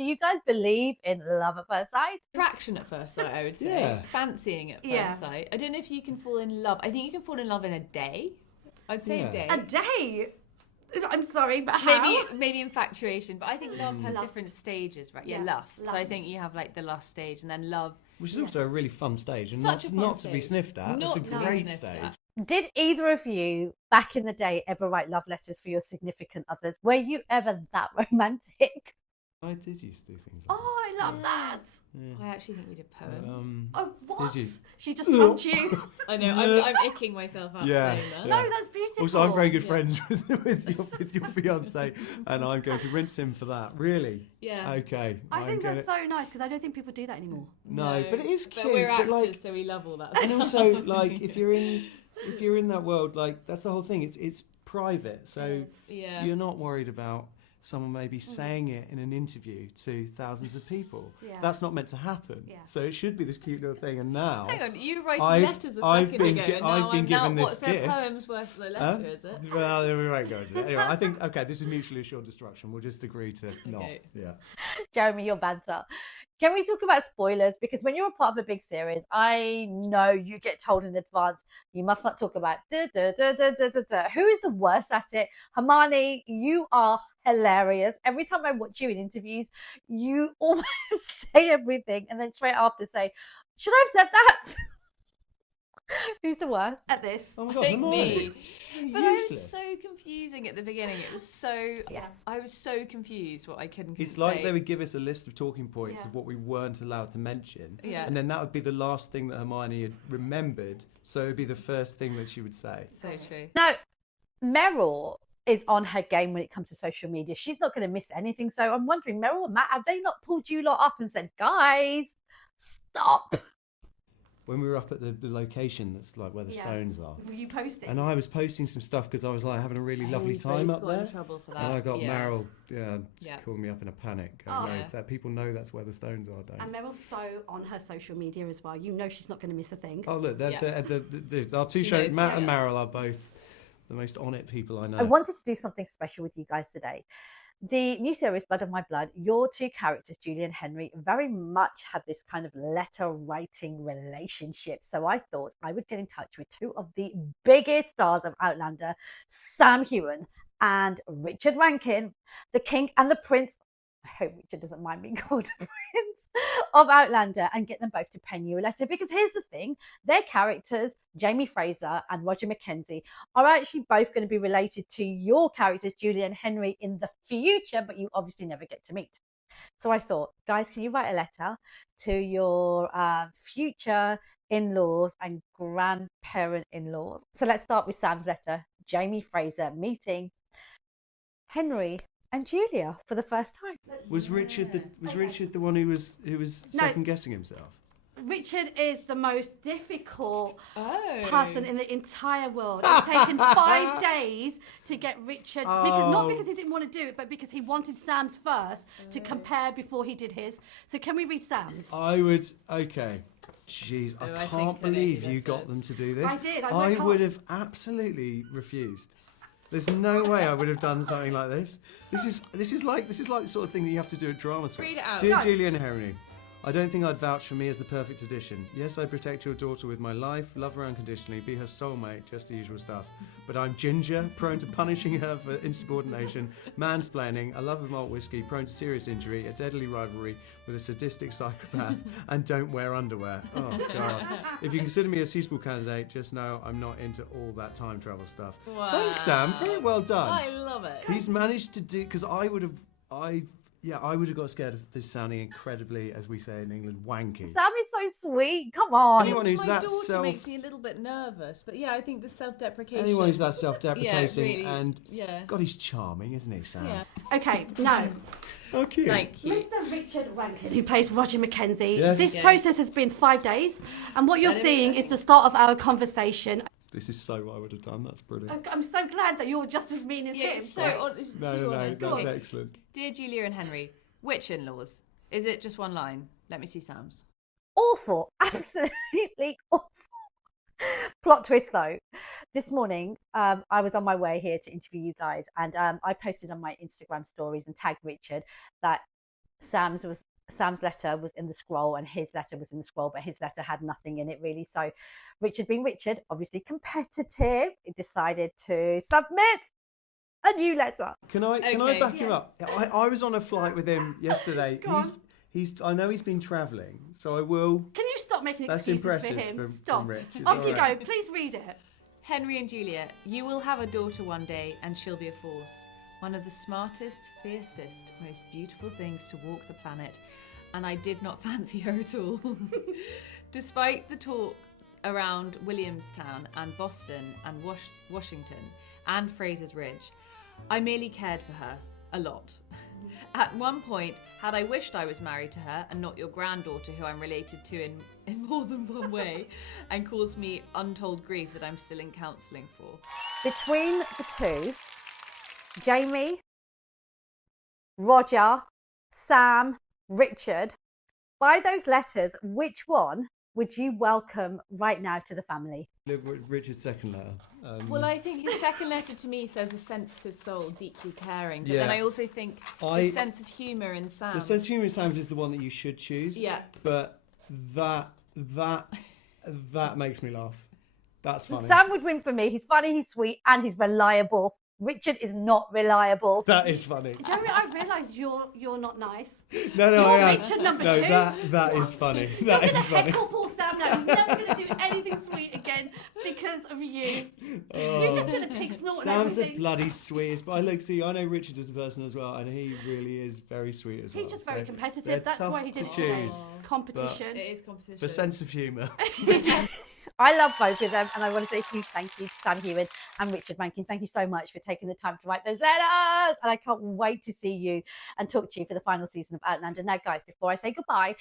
Do you guys believe in love at first sight? Attraction at first sight, I would say. Yeah. Fancying at first sight. I don't know if you can fall in love. I think you can fall in love in a day. I'd say a day. A day? I'm sorry, but how? Maybe infatuation, but I think love has different stages, right? Yeah, lust. So I think you have like the lust stage and then love. Which is also a really fun stage and Such a fun not to be stage. sniffed at. Not It's a to be great sniffed stage. at. Did either of you back in the day ever write love letters for your significant others? Were you ever that romantic? I did used to do things like Oh, I love that. I actually think we did poems. Oh, what? Did you? She just pumped you. I know, I'm icking myself out Yeah. saying that. No, that's beautiful. Also, I'm very good friends with your fiance, and I'm going to rinse him for that. Really? Yeah. Okay. I think that's so nice because I don't think people do that anymore. No, but it is cute. But we're actors, like, so we love all that. and also, like, if you're in that world, like, that's the whole thing. It's private, so you're not worried about someone maybe saying it in an interview to thousands of people. Yeah. That's not meant to happen. Yeah. So it should be this cute little thing. And now, Hang on, you were writing I've- letters a I've second been ago. gi- and I've now been I'm given now, this what's their gift. poems worth the letter, is it? Well, we won't go into that. Anyway, I think this is mutually assured destruction. We'll just agree to not. Yeah. Jeremy, your banter. Can we talk about spoilers? Because when you're a part of a big series, I know you get told in advance, you must not talk about Who is the worst at it? Hermione, you are hilarious. Every time I watch you in interviews, you almost say everything and then straight after say, should I have said that? Who's the worst At this. Oh my I God, think Hermione. me. But I was Useless. so confusing at the beginning. It was so... Yes. I was so confused what I couldn't It's say. like they would give us a list of talking points Yeah. of what we weren't allowed to mention. Yeah. And then that would be the last thing that Hermione had remembered. So it would be the first thing that she would say. So true. Now, Meryl is on her game when it comes to social media. She's not going to miss anything. So I'm wondering, Meryl and Matt, have they not pulled you lot up and said, guys, stop? When we were up at the location that's like where the stones are. Were you posting? And I was posting some stuff because I was like having a really lovely We've time both up got there. in trouble for that. And I got yeah. Meryl, Yeah. calling me up in a panic. Oh. Going, no, Yeah. that people know that's where the stones are, don't. And Meryl's so on her social media as well. You know she's not going to miss a thing. Oh look, our two She shows, knows, Matt yeah. and Meryl are both the most on it people I know. I wanted to do something special with you guys today. The new series, Blood of My Blood, your two characters, Julie and Henry, very much have this kind of letter writing relationship. So I thought I would get in touch with two of the biggest stars of Outlander, Sam Heughan and Richard Rankin, the king and the prince. I hope Richard doesn't mind being called a prince of Outlander, and get them both to pen you a letter. Because here's the thing, their characters, Jamie Fraser and Roger MacKenzie, are actually both going to be related to your characters, Julie and Henry, in the future, but you obviously never get to meet. So I thought, guys, can you write a letter to your future in-laws and grandparent in-laws? So let's start with Sam's letter. Jamie Fraser meeting Henry and Julia for the first time. Was Richard the one who was second guessing himself? Richard is the most difficult Oh. person in the entire world. It's taken 5 days to get Richard, because not because he didn't want to do it, but because he wanted Sam's first to compare before he did his. So can we read Sam's? I would. Okay. Jeez, Oh, I I can't think I know believe who you this got is. them to do this. I did, I I worked would hard. have absolutely refused. There's no way I would have done something like this. This is like the sort of thing that you have to do at drama school. Read it out. Dear No. Julie and Henry, I don't think I'd vouch for me as the perfect addition. Yes, I protect your daughter with my life, love her unconditionally, be her soulmate, just the usual stuff. But I'm ginger, prone to punishing her for insubordination, mansplaining, a love of malt whiskey, prone to serious injury, a deadly rivalry with a sadistic psychopath, and don't wear underwear. Oh, God. If you consider me a suitable candidate, just know I'm not into all that time travel stuff. Wow. Thanks, Sam. Very well done. I love it. He's managed to do, because I would have got scared of this sounding incredibly, as we say in England, wanky. Sam is so sweet. Come on. Anyone who's My that daughter self, makes me a little bit nervous, but yeah, I think the self-deprecation. anyone who's that self-deprecating, really, and yeah. God, he's charming, isn't he, Sam? Yeah. Okay, no. Oh, cute. Thank you. Mr. Richard Rankin, who plays Roger MacKenzie. Yes. This Yeah. process has been 5 days, and what you're seeing is the start of our conversation. This is so what I would have done. That's brilliant. I'm so glad that you're just as mean as Yeah, him. it's so it's No, too no, no, honest. that's Okay. excellent. Dear Julia and Henry, which in-laws? Is it just one line? Let me see Sam's. Awful. Absolutely awful. Plot twist though. This morning, I was on my way here to interview you guys, and I posted on my Instagram stories and tagged Richard that Sam's letter was in the scroll and his letter was in the scroll, but his letter had nothing in it really. So Richard, being Richard, obviously competitive, he decided to submit a new letter. Can I back him up? I was on a flight with him yesterday. I know he's been travelling, so I will. Can you stop making That's excuses impressive for him? from Stop. Rich. Off you go. Please read it. Henry and Julia, you will have a daughter one day, and she'll be a force. One of the smartest, fiercest, most beautiful things to walk the planet, and I did not fancy her at all. Despite the talk around Williamstown and Boston and Washington and Fraser's Ridge, I merely cared for her a lot. At one point, had I wished I was married to her and not your granddaughter, who I'm related to in more than one way, and caused me untold grief that I'm still in counselling for. Between the two, Jamie, Roger, Sam, Richard, by those letters, which one would you welcome right now to the family? Richard's second letter. Well, I think his second letter to me says a sensitive soul, deeply caring. But then I also think the sense of humour in Sam. The sense of humour in Sam's is the one that you should choose. Yeah. But that makes me laugh. That's funny. Sam would win for me. He's funny, he's sweet, and he's reliable. Richard is not reliable. That is funny. Jeremy, I realise you're not nice. No, you're I am. Richard number no, two. that is funny. That You're is going to funny. heckle poor Sam now. He's never going to do anything sweet again because of you. You just did a pig snort and Sam's everything. the bloody sweetest. But I know Richard as a person as well, and he really is very sweet as well. He's just very So competitive. they're That's tough why he did to it. choose. Competition. It is competition. For sense of humour. I love both of them, and I want to say a huge thank you to Sam Heughan and Richard Rankin. Thank you so much for taking the time to write those letters, and I can't wait to see you and talk to you for the final season of Outlander. Now, guys, before I say goodbye,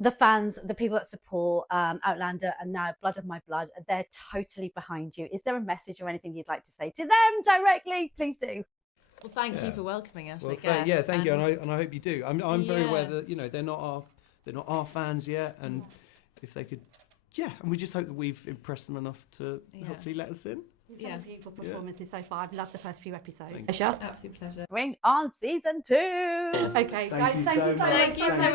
the fans, the people that support Outlander and now Blood of My Blood, they're totally behind you. Is there a message or anything you'd like to say to them directly? Please do. Well, thank you for welcoming us. Well, I guess. thank you, and I hope you do. I'm very aware that they're not our fans yet, and if they could. Yeah, and we just hope that we've impressed them enough to hopefully let us in. You've done a beautiful performances so far. I've loved the first few episodes. Pleasure. Absolute pleasure. Bring on season 2. Okay, guys, thank you so much. Thank you so much.